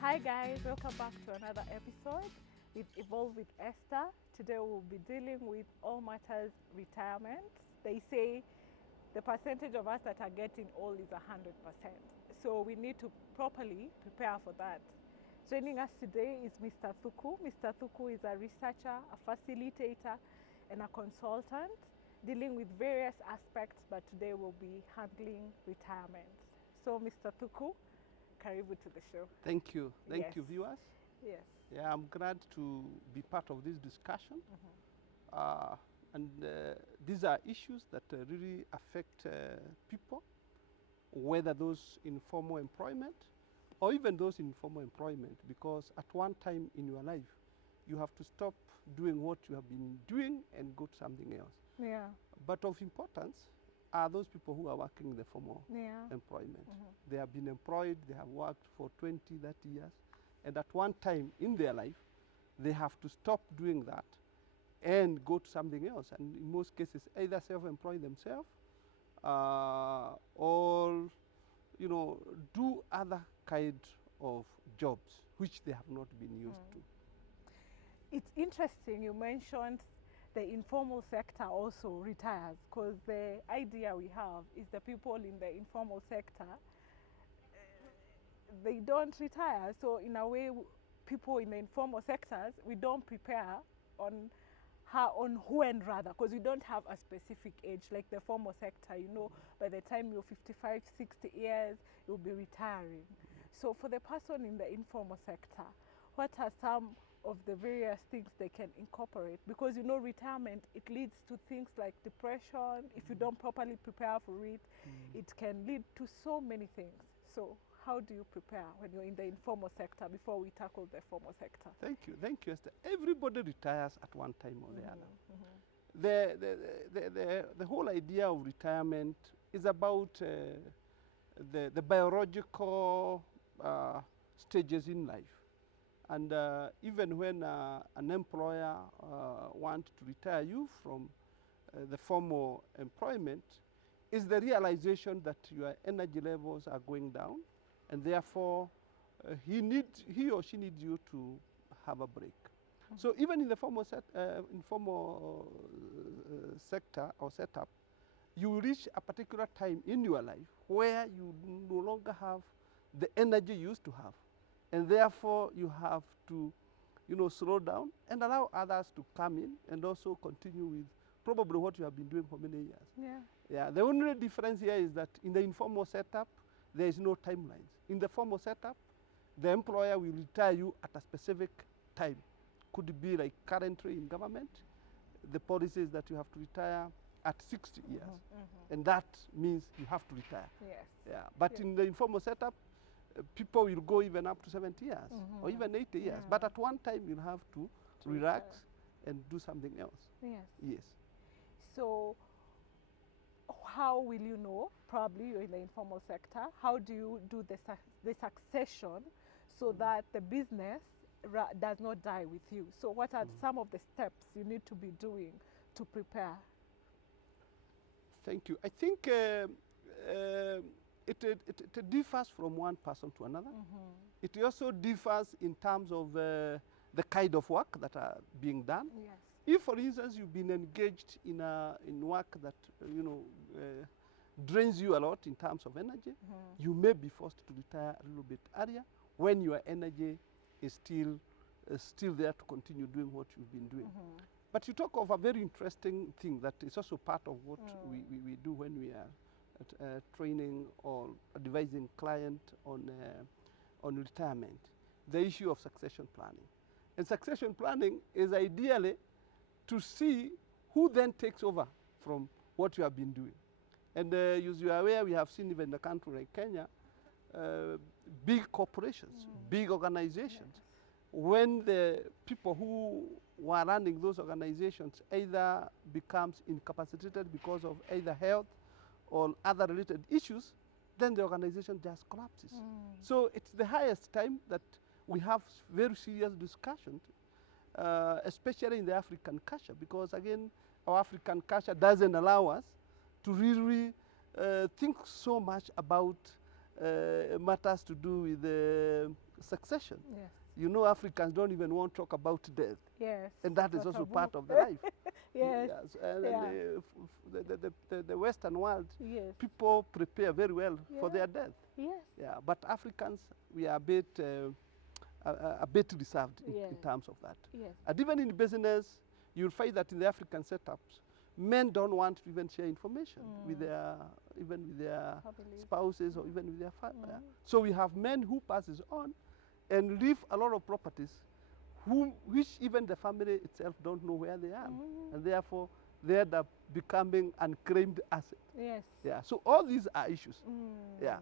Hi guys, welcome back to another episode with Evolve with Esther. Today we'll be dealing with all matters retirement. They say the percentage of us that are getting old is 100%. So we need to properly prepare for that. Joining us today is Mr. Thuku. Mr. Thuku is a researcher, a facilitator, and a consultant dealing with various aspects, but today we'll be handling retirement. So Mr. Thuku, karibu to the show. Thank you. Thank you, Yes. viewers. Yes. Yeah, I'm glad to be part of this discussion. These are issues that really affect people, whether those in formal employment or even those in formal employment, because at one time in your life, you have to stop doing what you have been doing and go to something else. Yeah. But of importance are those people who are working in the formal Yeah. employment. They have been employed, they have worked for 20, 30 years, and at one time in their life, they have to stop doing that and go to something else. And in most cases, either self-employ themselves or do other kind of jobs which they have not been used to. It's interesting you mentioned the informal sector also retires, because the idea we have is the people in the informal sector, they don't retire. So in a way, people in the informal sectors, we don't prepare on when rather, because we don't have a specific age like the formal sector. By the time you're 55, 60 years, you'll be retiring. So for the person in the informal sector, what are some of the various things they can incorporate? Because retirement, it leads to things like depression. If you don't properly prepare for it, it can lead to so many things. So how do you prepare when you're in the informal sector before we tackle the formal sector? Thank you, Esther. Everybody retires at one time or the other. The whole idea of retirement is about the biological stages in life. And even when an employer wants to retire you from the formal employment, is the realization that your energy levels are going down, and therefore he or she needs you to have a break. So even in the formal sector or setup, you reach a particular time in your life where you no longer have the energy you used to have, and therefore you have to slow down and allow others to come in and also continue with probably what you have been doing for many years. Yeah. The only difference here is that in the informal setup, there is no timelines. In the formal setup, the employer will retire you at a specific time. Could be like currently in government, the policy is that you have to retire at 60 years. And that means you have to retire. Yes. Yeah. But in the informal setup, people will go even up to 70 years or even 80 years. But at one time, you'll have to relax and do something else. Yes. Yes. So how will you know? Probably you're in the informal sector. How do you do the succession so that the business does not die with you? So what are some of the steps you need to be doing to prepare? Thank you. I think it differs from one person to another. It also differs in terms of the kind of work that are being done. Yes. If, for instance, you've been engaged in work that drains you a lot in terms of energy, you may be forced to retire a little bit earlier when your energy is still there to continue doing what you've been doing. But you talk of a very interesting thing that is also part of what we do when we are training or advising client on retirement, the issue of succession planning. And succession planning is ideally to see who then takes over from what you have been doing. And as you are aware, we have seen even in a country like Kenya, big corporations, big organizations, when the people who were running those organizations either becomes incapacitated because of either health or other related issues, then the organization just collapses. So it's the highest time that we have very serious discussions, especially in the African culture, because again, our African culture doesn't allow us to really think so much about matters to do with succession. Yes. You know, Africans don't even want to talk about death. Yes. And that it's is a also taboo. part of the life. Yes. Yes. And Yeah. the Western world, Yes. people prepare very well for Yeah. their death. Yes. Yeah. But Africans, we are a bit reserved in Yes. terms of that. Yes. And even in business, you'll find that in the African setups, men don't want to even share information with their, even with their Families. spouses or even with their family. Mm. So we have men who passes on and leave a lot of properties which even the family itself don't know where they are. And therefore, they end up becoming unclaimed asset. Yes. Yeah. So all these are issues. Mm. Yeah.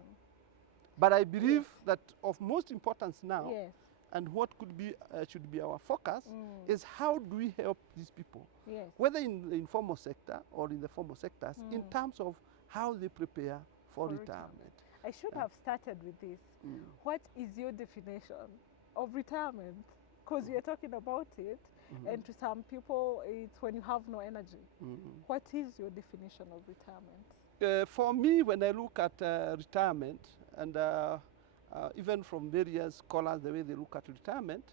But I believe that of most importance now, Yes. and what could be should be our focus is how do we help these people, Yes. whether in the informal sector or in the formal sectors, in terms of how they prepare for retirement. I should have started with this. What is your definition of retirement? Because you're talking about it, and to some people, it's when you have no energy. What is your definition of retirement? For me, when I look at retirement, and even from various scholars, the way they look at retirement,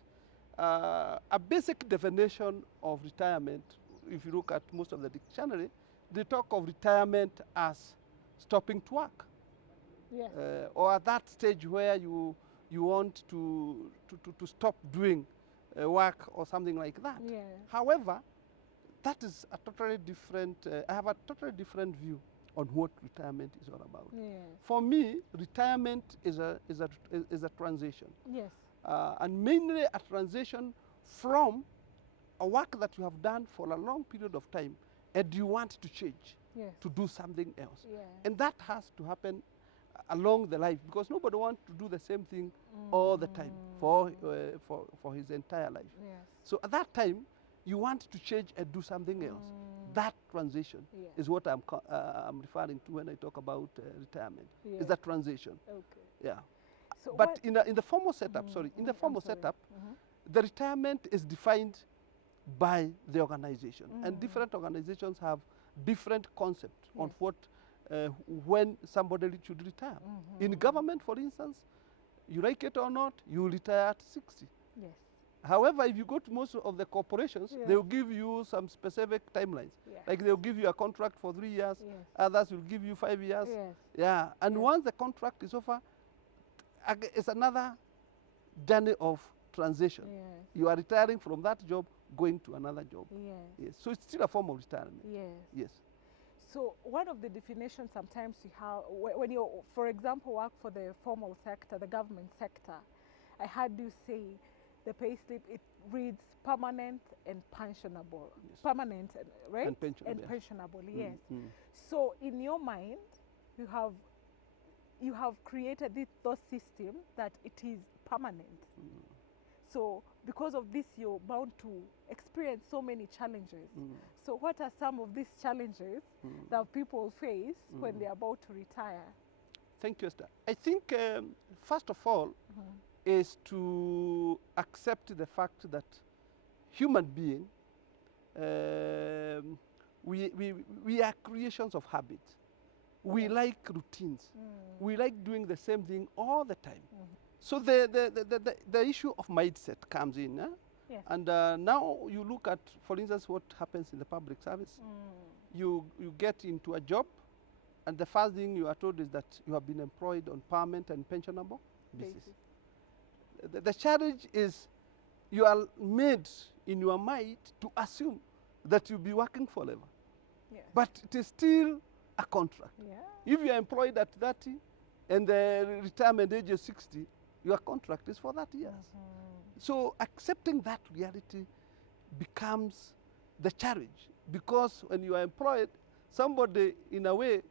a basic definition of retirement, if you look at most of the dictionary, they talk of retirement as stopping to work. Yes. Or at that stage where you want to stop doing work or something like that. Yeah. However, that is a totally different, I have a totally different view on what retirement is all about. Yes. For me, retirement is a transition. Yes. And mainly a transition from a work that you have done for a long period of time and you want to change Yes. to do something else. Yeah. And that has to happen along the life, because nobody wants to do the same thing all the time for his entire life. Yes. So at that time, you want to change and do something else. That transition is what I'm referring to when I talk about retirement. It's a transition. Okay. Yeah. So But in the formal setup, in the formal sorry. setup, the retirement is defined by the organization. And different organizations have different concepts on what, when somebody should retire. In government, for instance, you like it or not, you retire at 60. Yes. However, if you go to most of the corporations, Yes. they will give you some specific timelines. Yes. Like they'll give you a contract for 3 years, Yes. others will give you 5 years. Yes. Yeah, and once the contract is over, it's another journey of transition. Yes. You are retiring from that job, going to another job. Yes. Yes, so it's still a form of retirement. Yes. Yes. So one of the definitions sometimes you have, when you, for example, work for the formal sector, the government sector, I heard you say the pay slip, it reads permanent and pensionable. Yes. Permanent, right? And pensionable, And yes. pensionable, yes. Mm. So in your mind, you have created those systems that it is permanent. So because of this, you're bound to experience so many challenges. So what are some of these challenges that people face when they're about to retire? Thank you, Esther. I think, first of all, is to accept the fact that human being, we are creations of habit. We like routines. We like doing the same thing all the time. So the issue of mindset comes in. Yes. And now you look at, for instance, what happens in the public service. You get into a job, and the first thing you are told is that you have been employed on permanent and pensionable basis. The challenge is you are made in your mind to assume that you'll be working forever. Yes. But it is still a contract. Yeah. If you are employed at 30 and the retirement age is 60, your contract is for 30 years. So accepting that reality becomes the challenge, because when you are employed, somebody in a way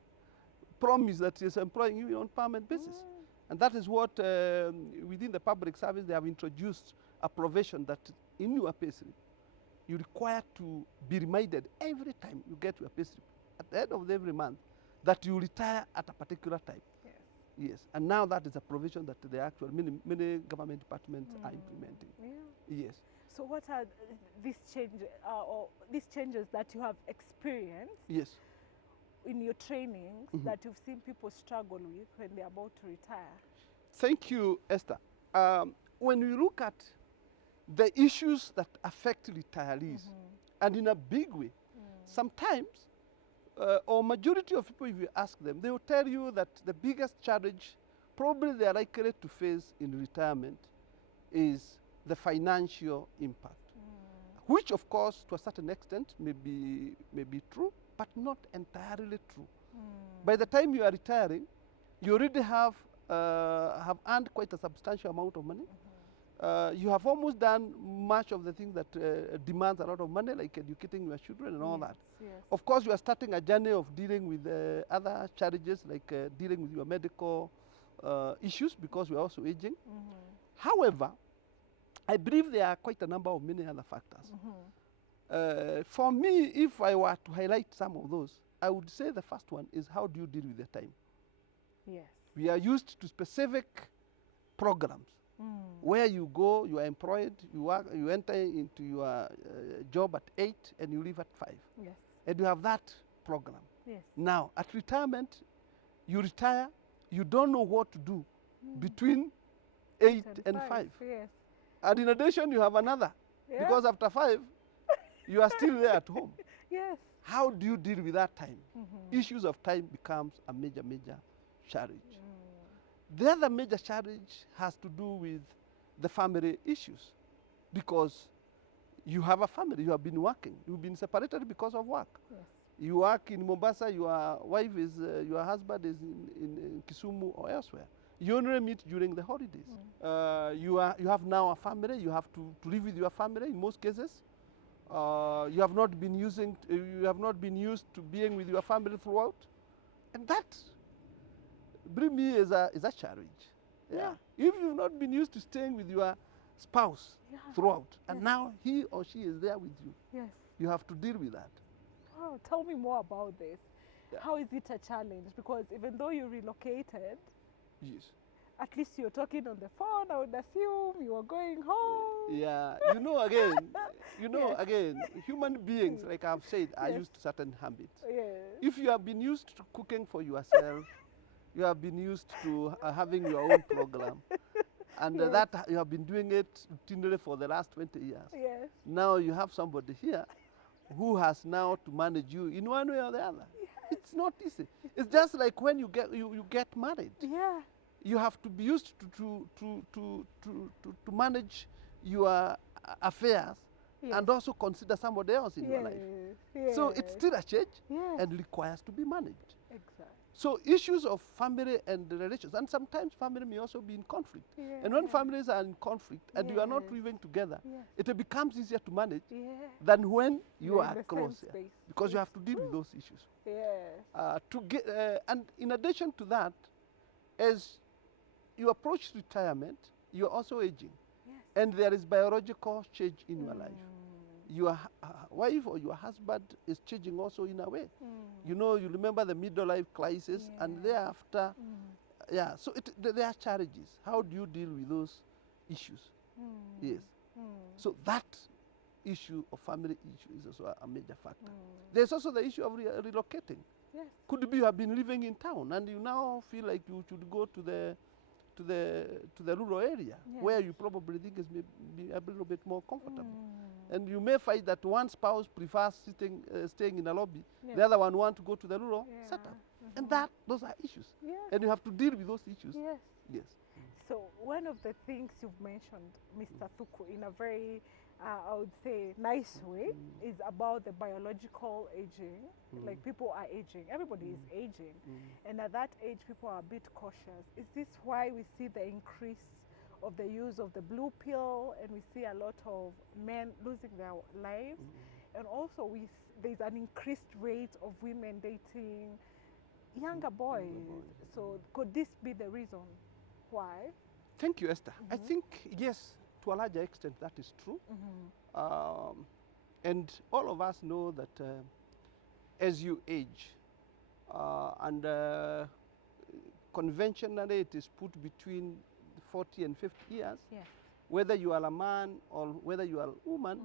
promises that he is employing you on permanent basis. And that is what within the public service they have introduced a provision that in your payslip you require to be reminded every time you get your payslip at the end of every month that you retire at a particular time. Yes. Yes, and now that is a provision that the actual many government departments are implementing. Yeah. Yes. So what are these changes that you have experienced? Yes. in your trainings that you've seen people struggle with when they're about to retire? Thank you, Esther. When we look at the issues that affect retirees, and in a big way, sometimes, or majority of people, if you ask them, they will tell you that the biggest challenge probably they are likely to face in retirement is the financial impact, which of course to a certain extent may be true, but not entirely true. By the time you are retiring, you already have earned quite a substantial amount of money. You have almost done much of the things that demands a lot of money, like educating your children and all that. Yes. Of course, you are starting a journey of dealing with other challenges, like dealing with your medical issues, because we are also aging. However, I believe there are quite a number of many other factors. For me, if I were to highlight some of those, I would say the first one is, how do you deal with your time? Yes. We are used to specific programs where you go, you are employed, you work, you enter into your job at 8 and you leave at 5. Yes. And you have that program. Yes. Now, at retirement, you retire, you don't know what to do between 8 and 5. Yes. And in addition, you have another, because after 5, you are still there at home. Yes. How do you deal with that time? Issues of time becomes a major challenge. The other major challenge has to do with the family issues, because you have a family, you have been working, you've been separated because of work. Yes. You work in Mombasa, your wife is, your husband is in Kisumu or elsewhere. You only meet during the holidays. You have now a family, you have to live with your family in most cases. You have not been used to being with your family throughout. And that, bring me is a challenge. Yeah. If you've not been used to staying with your spouse throughout, and now he or she is there with you, Yes. you have to deal with that. Wow, tell me more about this. How is it a challenge? Because even though you relocated, Yes. at least you're talking on the phone, I would assume you are going home. Yeah, again, human beings, like I've said, are used to certain habits. Yes. If you have been used to cooking for yourself, you have been used to having your own program, and that you have been doing it routinely for the last 20 years. Yes. Now you have somebody here who has now to manage you in one way or the other. Yes. It's not easy. It's just like when you get married. Yeah. You have to be used to manage your affairs and also consider somebody else in your life. Yes. So it's still a change and requires to be managed. Exactly. So issues of family and relations, and sometimes family may also be in conflict. And when families are in conflict and you are not living together, it becomes easier to manage than when you are close, because you have to deal with those issues. Yes. And in addition to that, as you approach retirement, you are also aging. Yes. And there is biological change in your life. Your wife or your husband is changing also in a way. You know, you remember the midlife crisis, and thereafter, so there are challenges. How do you deal with those issues? Yes. So that issue of family issue is also a major factor. There's also the issue of relocating. Yes. Could be you have been living in town and you now feel like you should go to the rural area where you probably think is maybe a little bit more comfortable. And you may find that one spouse prefers staying in a lobby, the other one wants to go to the rural setup. And those are issues. Yes. And you have to deal with those issues. Yes. Yes. So one of the things you've mentioned, Mr. Thuku, in a very, I would say, nice way, is about the biological aging. Like people are aging, everybody is aging. And at that age, people are a bit cautious. Is this why we see the increase of the use of the blue pill, and we see a lot of men losing their lives? And also there's an increased rate of women dating younger boys. So could this be the reason why? Thank you, Esther. I think, yes, to a larger extent, that is true. And all of us know that as you age, and conventionally it is put between 40 and 50 years, whether you are a man or whether you are a woman,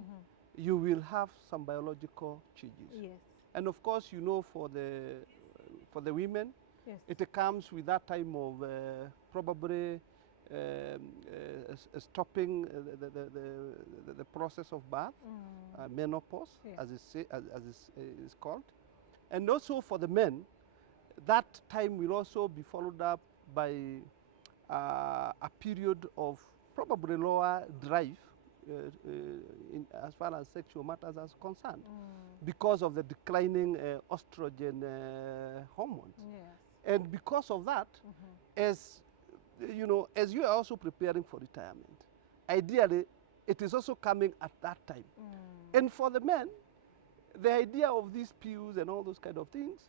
you will have some biological changes. Yes. And of course, you know, for the for the women, Yes. it comes with that time of probably stopping the process of birth, menopause, Yes. as is called. And also for the men, that time will also be followed up by a period of probably lower drive as far as sexual matters are concerned, because of the declining estrogen hormones. Yes. And because of that, as you know, as you are also preparing for retirement, ideally, it is also coming at that time. And for the men, the idea of these pills and all those kind of things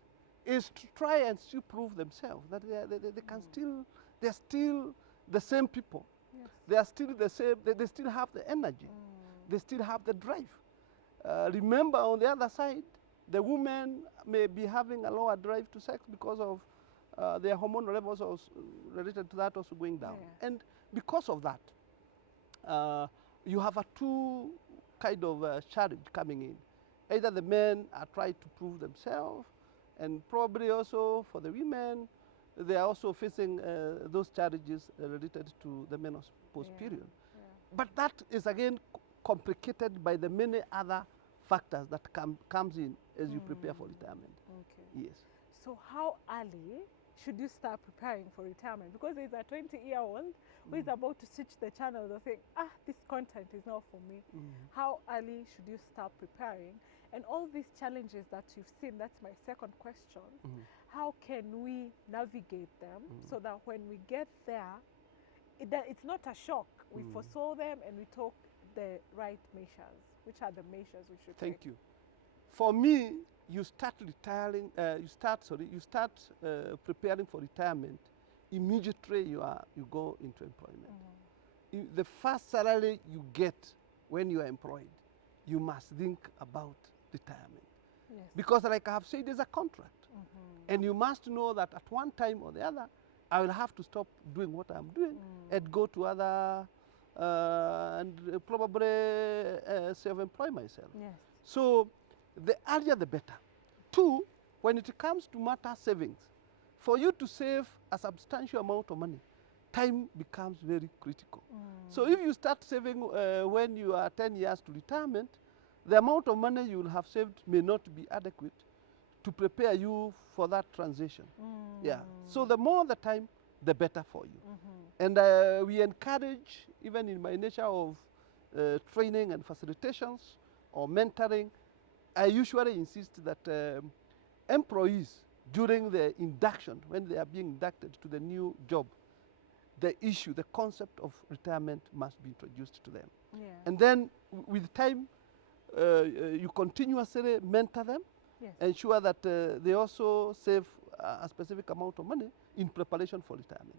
is to try and still prove themselves that they can still, they're still the same people. Yes. They are still the same, they still have the energy. They still have the drive. Remember, on the other side, the women may be having a lower drive to sex because of their hormone levels also related to that also going down. Yeah. And because of that, you have a two kind of challenge coming in. Either the men are trying to prove themselves, and probably also for the women, they are also facing those challenges related to the menopause period. Yeah. But that is again complicated by the many other factors that comes in as you prepare for retirement. Okay. Yes. So how early should you start preparing for retirement? Because there's a 20-year-old who is about to switch the channel and think, this content is not for me. How early should you start preparing? And all these challenges that you've seen, that's my second question. How can we navigate them so that when we get there, it's not a shock? We foresaw them and we took the right measures. Which are the measures we should take? Thank you. For me, you start preparing for retirement immediately you go into employment. The first salary you get when you are employed, you must think about retirement. Yes. Because like I have said, there's a contract. And you must know that at one time or the other, I will have to stop doing what I'm doing and go to other and probably self-employ myself. Yes. So the earlier the better. Two, when it comes to matter savings, for you to save a substantial amount of money, time becomes very critical. So if you start saving when you are 10 years to retirement, the amount of money you will have saved may not be adequate to prepare you for that transition. Yeah. So the more the time, the better for you. And we encourage, even in my nature of training and facilitations or mentoring, I usually insist that employees, during the induction, when they are being inducted to the new job, the concept of retirement must be introduced to them. Yeah. And then with time, you continuously mentor them, Yes. ensure that they also save a specific amount of money in preparation for retirement.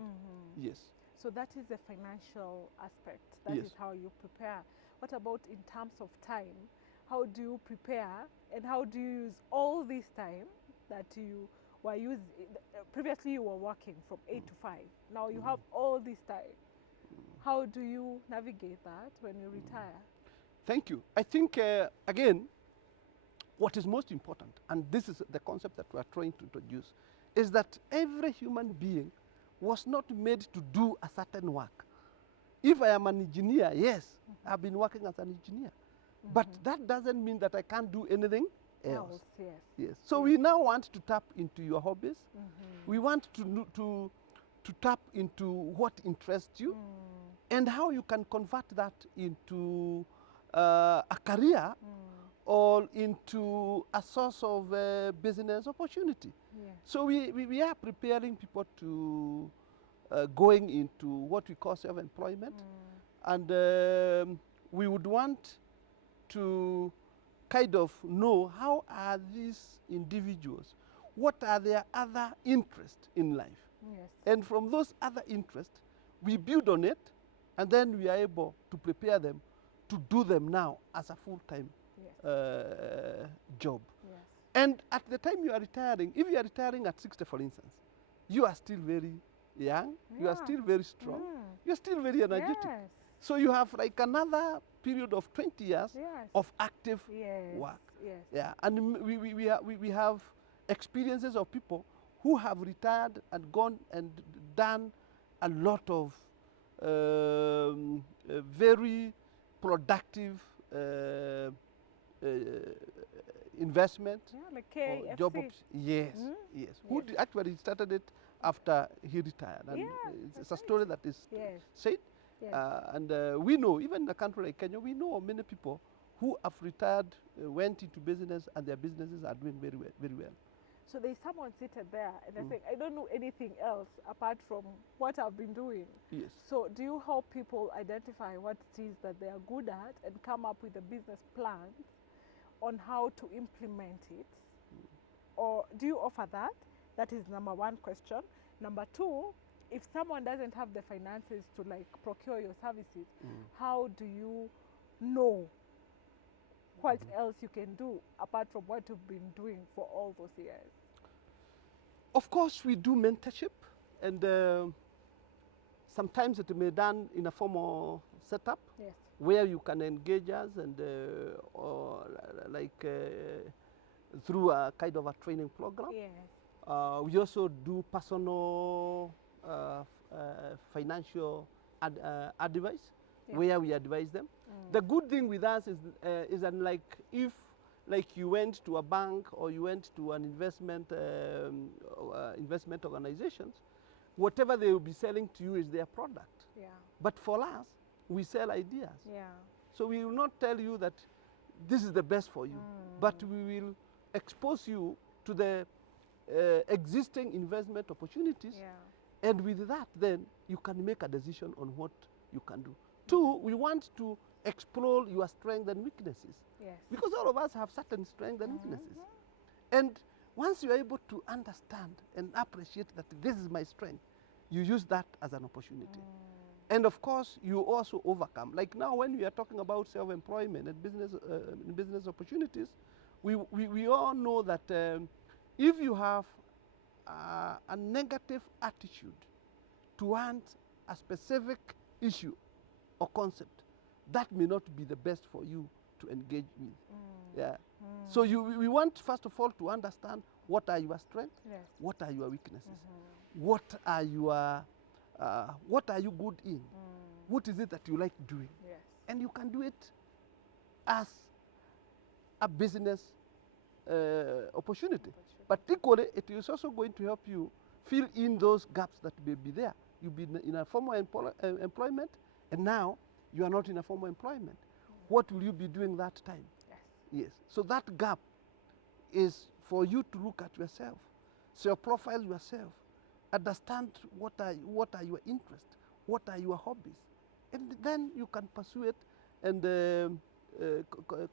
Yes. So that is the financial aspect. That Yes. is how you prepare. What about in terms of time? How do you prepare and how do you use all this time that you were using? Previously you were working from 8 to 5. Now you have all this time. How do you navigate that when you retire? Thank you. I think, again, what is most important, and this is the concept that we are trying to introduce, is that every human being was not made to do a certain work. If I am an engineer, yes, I've been working as an engineer. But that doesn't mean that I can't do anything else. Yes. Yes. So we now want to tap into your hobbies. We want to tap into what interests you and how you can convert that into a career or into a source of business opportunity. Yes. So we are preparing people to going into what we call self-employment. And we would want to kind of know how are these individuals, what are their other interests in life. Yes. And from those other interests, we build on it, and then we are able to prepare them to do them now as a full-time job. Yes. And at the time you are retiring, if you are retiring at 60, for instance, you are still very young, you are still very strong, you are still very energetic. Yes. So you have like another period of 20 years of active work. Yes. Yeah, and we have experiences of people who have retired and gone and done a lot of very productive investment Yeah, like or job KFC. yes, Mm? yes. Who Yes. actually started it after he retired, and Yeah, it's that's a right. story that is Yes. said. Yes. And we know, even in a country like Kenya, we know many people who have retired, went into business, and their businesses are doing very well, very well. So there's someone seated there and they're saying, I don't know anything else apart from what I've been doing. Yes. So do you help people identify what it is that they are good at and come up with a business plan on how to implement it? Or do you offer that? That is number one question. Number two, if someone doesn't have the finances to like procure your services, how do you know what else you can do apart from what you've been doing for all those years? Of course, we do mentorship, and sometimes it may be done in a formal setup Yes. where you can engage us and or like through a kind of a training program. Yes. We also do personal financial advice, Yeah. where we advise them. The good thing with us is unlike if like you went to a bank or you went to an investment organizations, whatever they will be selling to you is their product. Yeah. But for us, we sell ideas. Yeah. So we will not tell you that this is the best for you, but we will expose you to the existing investment opportunities. Yeah. And with that, then you can make a decision on what you can do. Two, we want to explore your strengths and weaknesses, Yes. because all of us have certain strengths and weaknesses. And once you are able to understand and appreciate that this is my strength, you use that as an opportunity. And of course, you also overcome. Like now, when we are talking about self-employment and business opportunities, we all know that if you have a negative attitude towards a specific issue or concept, that may not be the best for you to engage with. Yeah. So we want, first of all, to understand what are your strengths, Yes. what are your weaknesses, what are you good in, what is it that you like doing, Yes. and you can do it as a business opportunity. But equally, it is also going to help you fill in those gaps that may be there. You've been in a formal employment, and now you are not in a formal employment. What will you be doing that time? Yes. Yes. So that gap is for you to look at yourself, self-profile yourself, understand what are your interests, what are your hobbies, and then you can pursue it and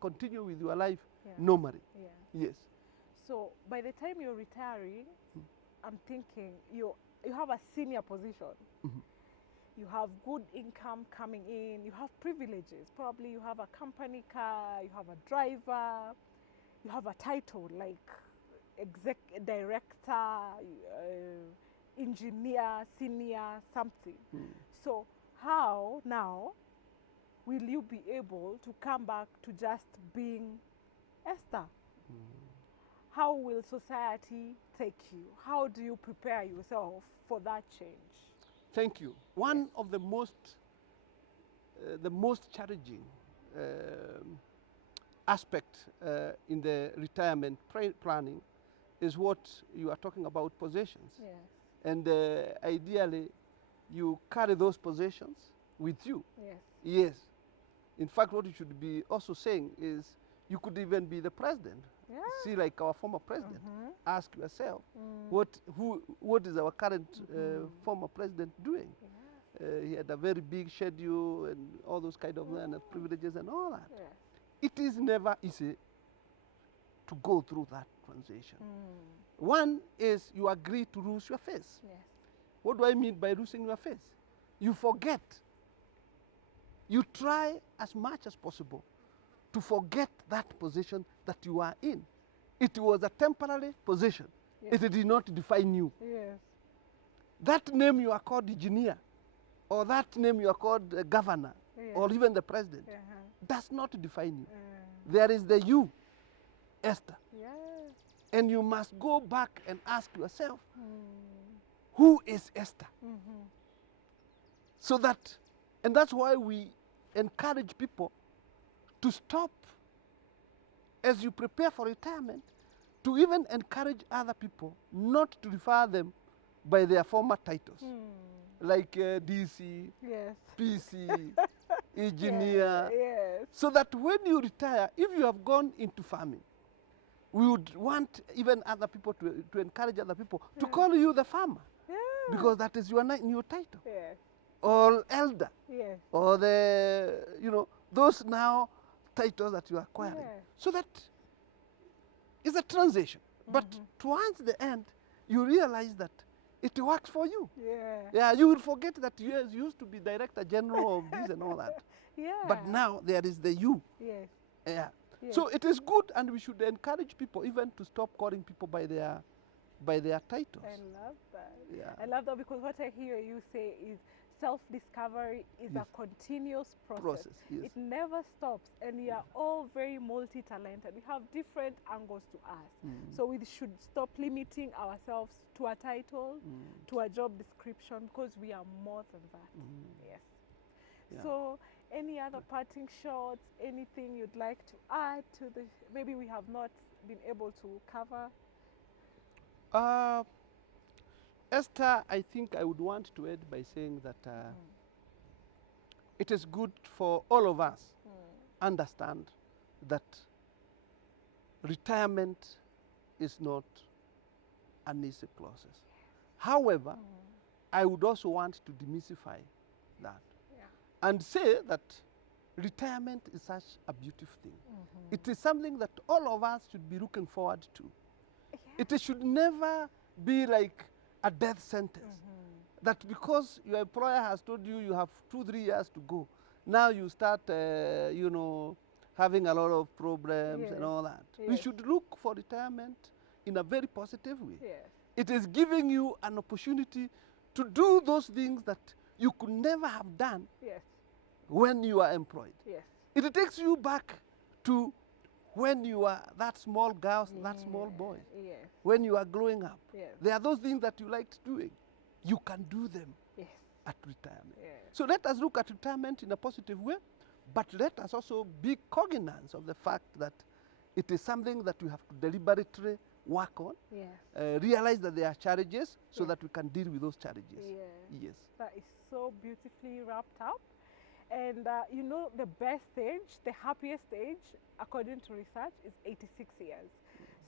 continue with your life normally. Yeah. Yes. So by the time you're retiring, I'm thinking you have a senior position. You have good income coming in, you have privileges. Probably you have a company car, you have a driver, you have a title like director, engineer, senior, something. So how now will you be able to come back to just being Esther? How will society take you? How do you prepare yourself for that change? Thank you. One of the most challenging aspect in the retirement planning is what you are talking about, possessions. Yes. And ideally, you carry those possessions with you. Yes. Yes. In fact, what you should be also saying is you could even be the president. Yeah. See, like our former president. Ask yourself, what is our current former president doing? He had a very big schedule and all those kind of privileges and all that. Yes. It is never easy to go through that transition. One is you agree to lose your face. Yes. What do I mean by losing your face? You forget. You try as much as possible to forget that position that you are in. It was a temporary position. Yes. It did not define you. Yes. That name you are called engineer, or that name you are called governor, or even the president, does not define you. There is the you, Esther. Yeah. And you must go back and ask yourself, Mm. who is Esther? Mm-hmm. So that, and that's why we encourage people to stop, as you prepare for retirement, to even encourage other people not to refer them by their former titles, like DC, Yes. PC, Yeah, engineer, yes. so that when you retire, if you have gone into farming, we would want even other people to encourage other people to Yeah. call you the farmer, Yeah. because that is your new title, Yes. or elder, Yes. or the, those now titles that you are acquiring. Yeah. So that is a transition. But towards the end, you realize that it works for you. Yeah. Yeah, you will forget that you used to be director general of this and all that. Yeah. But now there is the you. Yes. Yeah. Yes. So it is good, and we should encourage people even to stop calling people by their titles. I love that. Yeah. I love that, because what I hear you say is self-discovery is Yes. a continuous process. Yes. It never stops, and we are all very multi-talented. We have different angles to us. So we should stop limiting ourselves to a title, to a job description, because we are more than that. Yes. Yeah. So any other parting shots, anything you'd like to add to the, maybe we have not been able to cover? Esther, I think I would want to add by saying that it is good for all of us understand that retirement is not an easy process. However, I would also want to demystify that and say that retirement is such a beautiful thing. It is something that all of us should be looking forward to. It should never be like a death sentence. That because your employer has told you you have 2-3 years to go, now you start, having a lot of problems and all that. We should look for retirement in a very positive way. Yes. It is giving you an opportunity to do those things that you could never have done Yes. when you are employed. Yes. It takes you back to when you are that small girl, that small boy, Yes. when you are growing up. Yes. There are those things that you liked doing. You can do them Yes. at retirement. Yes. So let us look at retirement in a positive way, but let us also be cognizant of the fact that it is something that we have to deliberately work on, Yes. realize that there are challenges so that we can deal with those challenges. Yes. That is so beautifully wrapped up. And the best age, the happiest age, according to research, is 86 years.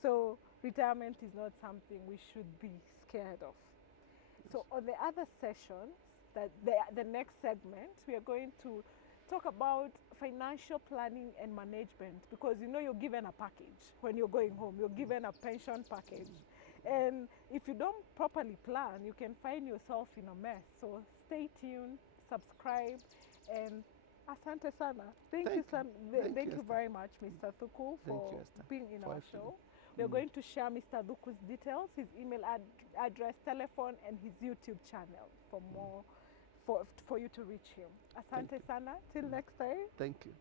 So retirement is not something we should be scared of. So on the other sessions, the next segment, we are going to talk about financial planning and management, because you're given a package when you're going home. You're given a pension package. And if you don't properly plan, you can find yourself in a mess. So stay tuned, subscribe, and asante sana. Thank you very much, Mr. Thuku, for being in our show. We're going to share Mr. Thuku's details, his email address, telephone, and his YouTube channel for more, for you to reach him. Asante sana. Till next time. Thank you.